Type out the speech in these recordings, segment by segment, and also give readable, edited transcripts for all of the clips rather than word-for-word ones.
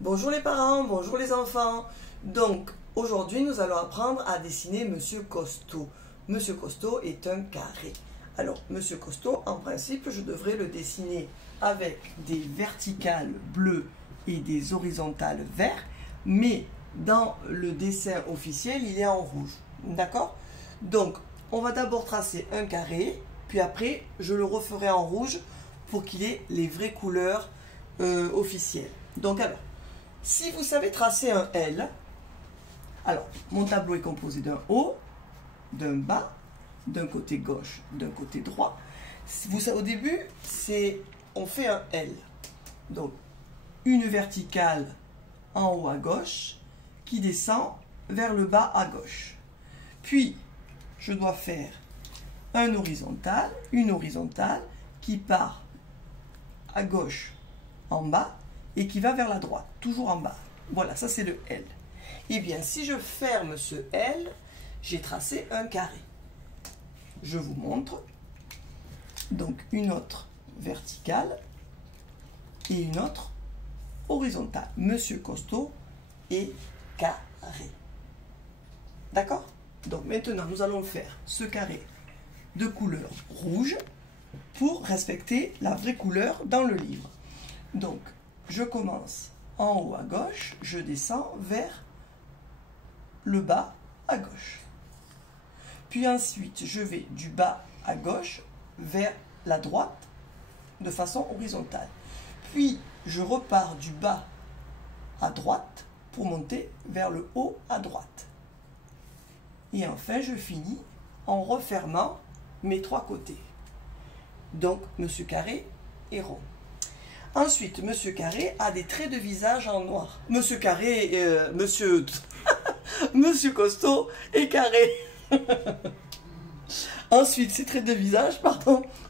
Bonjour les parents, bonjour les enfants. Donc aujourd'hui nous allons apprendre à dessiner Monsieur Costaud. Monsieur Costaud est un carré. Alors Monsieur Costaud, en principe, je devrais le dessiner avec des verticales bleues et des horizontales verts, mais dans le dessin officiel, il est en rouge. D'accord? Donc on va d'abord tracer un carré, puis après je le referai en rouge pour qu'il ait les vraies couleurs officielles. Donc alors, si vous savez tracer un L, alors mon tableau est composé d'un haut, d'un bas, d'un côté gauche, d'un côté droit. Vous savez, au début, on fait un L. Donc une verticale en haut à gauche qui descend vers le bas à gauche. Puis je dois faire une horizontale qui part à gauche en bas et qui va vers la droite, toujours en bas. Voilà, ça c'est le L. Et bien, si je ferme ce L, j'ai tracé un carré. Je vous montre. Donc, une autre verticale et une autre horizontale. Monsieur Costaud est carré. D'accord? Donc, maintenant, nous allons faire ce carré de couleur rouge pour respecter la vraie couleur dans le livre. Donc, je commence en haut à gauche, je descends vers le bas à gauche. Puis ensuite, je vais du bas à gauche vers la droite de façon horizontale. Puis, je repars du bas à droite pour monter vers le haut à droite. Et enfin, je finis en refermant mes trois côtés. Donc, Monsieur Carré est rond. Ensuite, Monsieur Carré a des traits de visage en noir. Monsieur Carré, Monsieur Costaud est carré. Ensuite, ses traits de visage,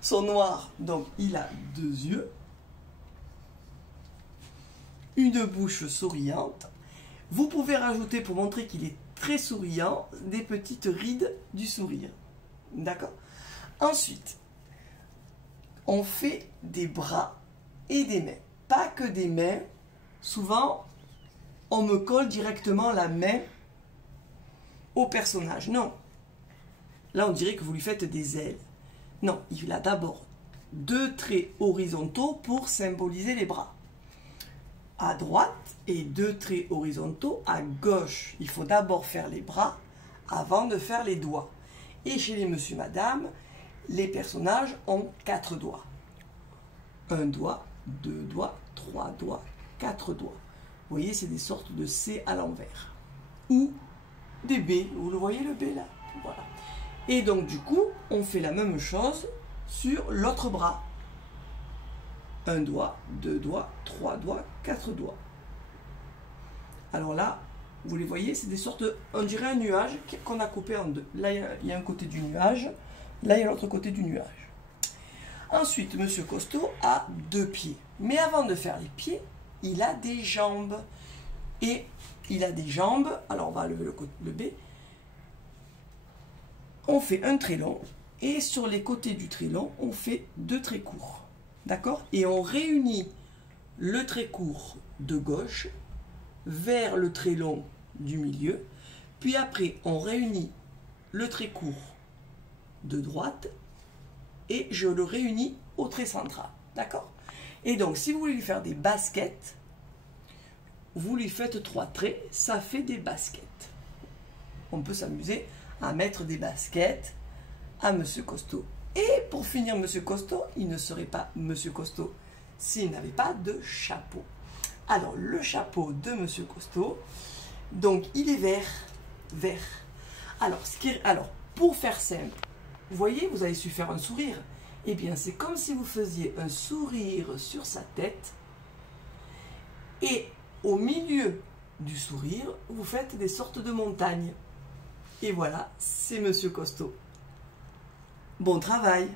sont noirs. Donc, il a deux yeux, une bouche souriante. Vous pouvez rajouter, pour montrer qu'il est très souriant, des petites rides du sourire. D'accord? Ensuite, on fait des bras et des mains. Pas que des mains. Souvent, on me colle directement la main au personnage. Non. Là, on dirait que vous lui faites des ailes. Non, il a d'abord deux traits horizontaux pour symboliser les bras. À droite et deux traits horizontaux à gauche. Il faut d'abord faire les bras avant de faire les doigts. Et chez les monsieur, madame, les personnages ont 4 doigts. Un doigt, 2 doigts, 3 doigts, 4 doigts. Vous voyez, c'est des sortes de C à l'envers. Ou des B. Vous le voyez le B là? Voilà. Et donc du coup, on fait la même chose sur l'autre bras. Un doigt, 2 doigts, 3 doigts, 4 doigts. Alors là, vous les voyez, c'est des sortes de... On dirait un nuage qu'on a coupé en deux. Là, il y a un côté du nuage. Là, il y a l'autre côté du nuage. Ensuite, Monsieur Costaud a 2 pieds. Mais avant de faire les pieds, il a des jambes. Et il a des jambes. Alors, on va lever le B. On fait un trait long. Et sur les côtés du trait long, on fait 2 traits courts. D'accord? Et on réunit le trait court de gauche vers le trait long du milieu. Puis après, on réunit le trait court de droite et je le réunis au trait central. D'accord? Et donc, si vous voulez lui faire des baskets, vous lui faites 3 traits, ça fait des baskets. On peut s'amuser à mettre des baskets à Monsieur Costaud. Et pour finir, Monsieur Costaud, il ne serait pas Monsieur Costaud s'il n'avait pas de chapeau. Alors, le chapeau de Monsieur Costaud, donc il est vert. Alors, pour faire simple, vous voyez, vous avez su faire un sourire. Eh bien, c'est comme si vous faisiez un sourire sur sa tête. Et au milieu du sourire, vous faites des sortes de montagnes. Et voilà, c'est Monsieur Costaud. Bon travail!